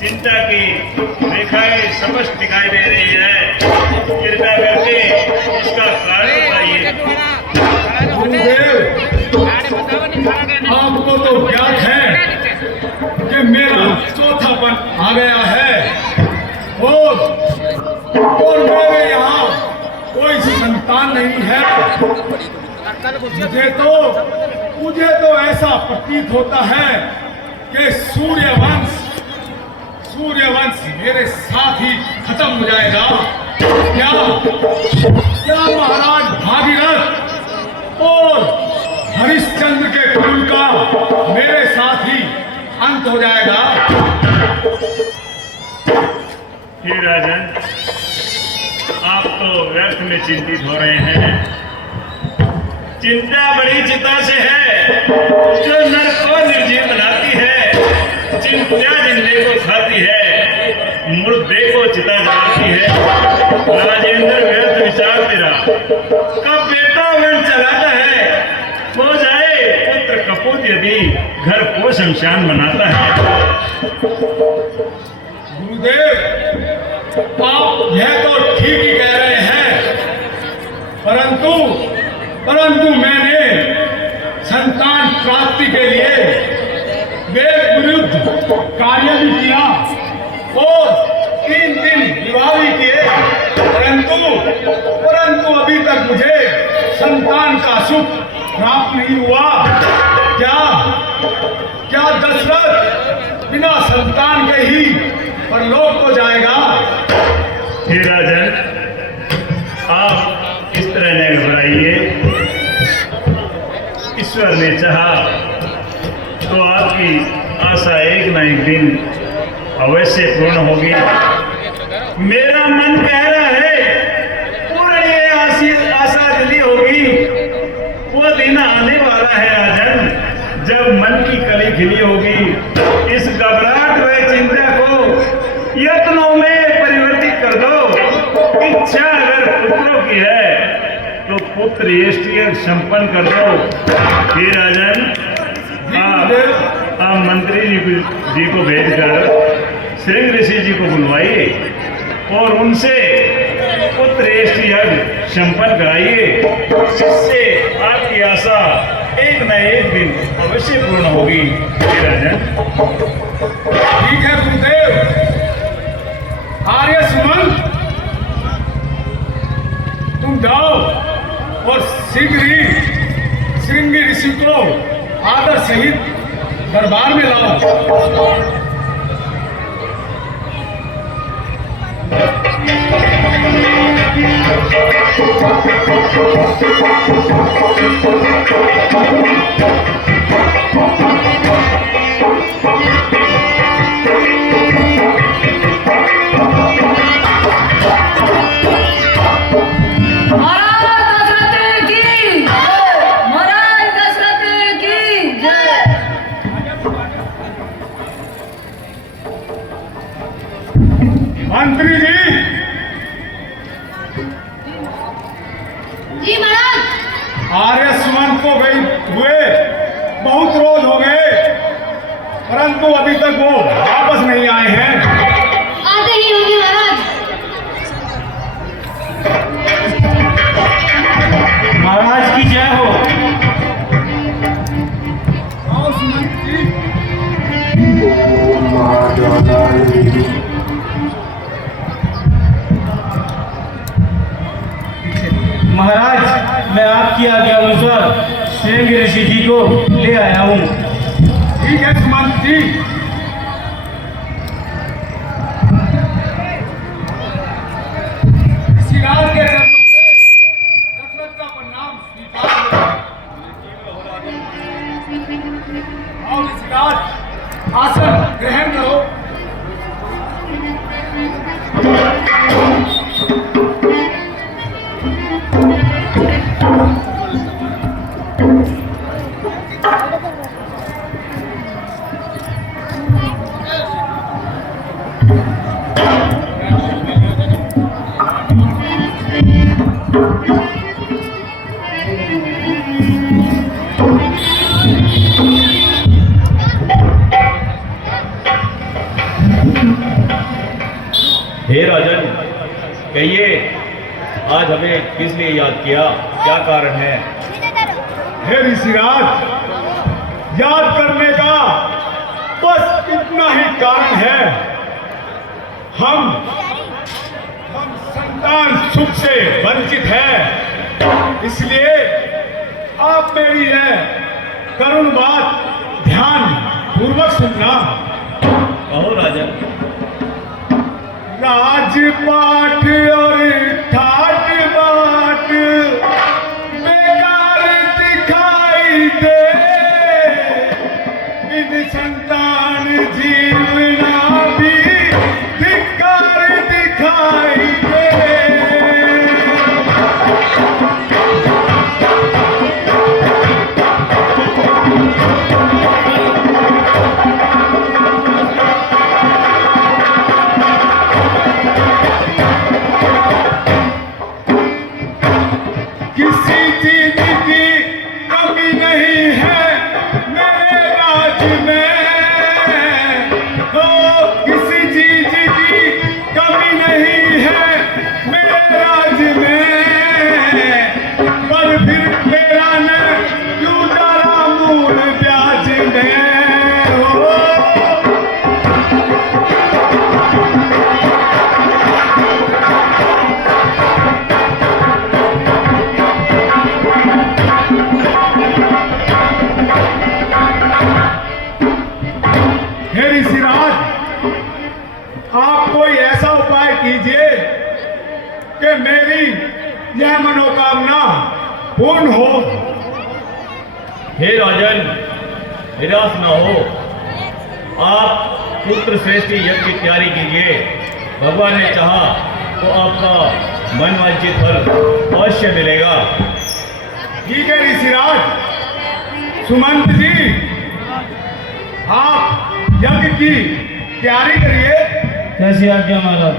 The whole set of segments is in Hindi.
चिंता की रेखाएं स्पष्ट दिखाई दे रही है। कृपया करके इसका कारण बताइए। गुरुदेव, आपको तो ज्ञात है कि मेरा चौथापन आ गया है और मेरे यहाँ कोई संतान नहीं है। मुझे तो ऐसा प्रतीत होता है कि सूर्यवंश मेरे साथ ही खत्म हो जाएगा। क्या महाराज भागीरथ और हरिश्चंद्र के कुल का मेरे साथ ही अंत हो जाएगा? हे राजन, आप तो व्यर्थ में चिंतित हो रहे हैं। चिंता बड़ी चिता से है जो नर को निर्जीव बनाती है। चिंता जिंदे को खाती है, मुर्दे को चिता जलाती है। राजेंद्र, व्यर्थ विचार तेरा। कब बेटा वन चलाता है, हो जाए पुत्र कपूत यदि घर को शमशान बनाता है। गुरुदेव, आप यह तो ठीक ही कह रहे हैं, परंतु मैंने संतान प्राप्ति के लिए वेद विरुद्ध कार्य भी किया और 3 दिन विवाह भी किए, परंतु अभी तक मुझे संतान का सुख प्राप्त नहीं हुआ। क्या दशरथ बिना संतान के ही परलोक को जाएगा? हे राजन, आप इस तरह न घबराइए। ईश्वर ने चाहा तो आपकी आशा एक न एक दिन अवश्य पूर्ण होगी। मेरा मन कह रहा है पूर्ण ये आशा दिली होगी। वो दिन आने वाला है राजन, जब मन की कली खिली होगी। इस घबराहट व चिंता को यत्नों में परिवर्तित कर दो। इच्छा अगर पुत्रों की है तो पुत्र यष्टि संपन्न कर दो। हे राजन, आप मंत्री जी को भेजकर श्रृंग ऋषि जी को बुलवाइए और उनसे पुत्र यष्टि यज्ञ संपन्न कराइए। इससे आपकी आशा एक न एक दिन अवश्य पूर्ण होगी। हे राजन, ठीक है गुरुदेव। आर्य सुमंत, तुम जाओ और शीघ्र ही श्रृंगी ऋषि को आदर सहित दरबार में लाओ। मंत्री जी। जी महाराज। आर्य सुमंत को गए हुए बहुत रोज हो गए, परंतु अभी तक वो वापस नहीं आए हैं। आते ही होंगे महाराज। महाराज की जय हो। आओ सुमंत जी। महाराज, मैं आपकी आज्ञा अनुसार श्रृंग ऋषि जी को ले आया हूँ। ठीक है सुमंत जी। ऋषिराज के चरणों में दशरथ का प्रणाम स्वीकार करो। आओ ऋषिराज, आसन ग्रहण करो। हे राजन, कहिए आज हमें किस लिए याद किया, क्या कारण है? हे ऋषिराज, याद करने का बस इतना ही कारण है। हम संतान सुख से वंचित है, इसलिए आप मेरी यह करुण बात ध्यान पूर्वक सुनना। कहो राजन। राजपाट और ठाट बाट बेकार दिखाई दे, बिन संतान जीवना भी धिक्कार दिखाई दे। किसी चीज की कमी नहीं है मेरे राज में, हो किसी चीज की कमी नहीं है मेरे राज में, पर फिर मेरा न क्यों डाला मूल ब्याज में। हो हे ऋषिराज, आप कोई ऐसा उपाय कीजिए कि मेरी यह मनोकामना पूर्ण हो। हे राजन, निराश न हो। आप पुत्र श्रेष्ठी यज्ञ की तैयारी कीजिए। भगवान ने चाहा तो आपका मनवांछित फल अवश्य मिलेगा। ठीक है ऋषिराज। सुमंत जी, आप यज्ञ की तैयारी करिए। कैसी आज्ञा महाराज।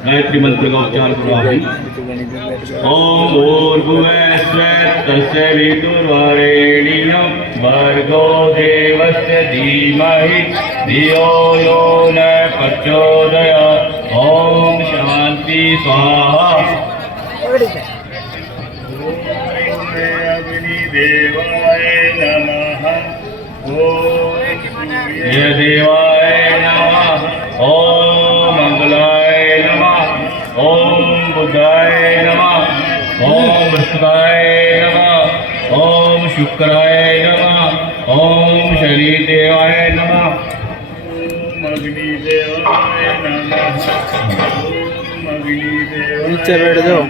गायत्री मंत्र का उच्चारण करो आप। ओम भूर्भुवः स्वः तस्य वितुर्वरेण्यं भर्गो देवस्य धीमहि धियो यो न प्रचोदयात्। ओम शांति स्वाहा। अग्निदेवाय नमः। ओम देवाय नमः। ओम मंगलाय नमः। ओम बुद्धाय नमः। ओम बृहस्पताय नमः। ओम शुक्राय नमः। ओम शनिदेवाय नमः। ओम अग्निदेवाय नमः। ओम अग्निदेवाय नीचे बैठ जाओ।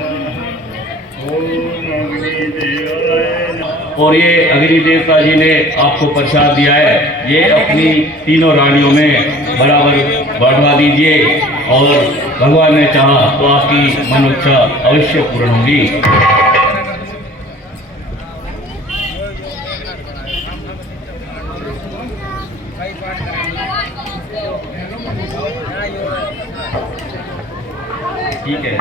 ओम अग्निदेवाय नमः। और ये अग्नि देवता जी ने आपको प्रसाद दिया है, ये अपनी तीनों रानियों में बराबर बांटवा दीजिए और भगवान ने चाहा तो आपकी मनोच्छा अवश्य पूर्ण होगी। ठीक है।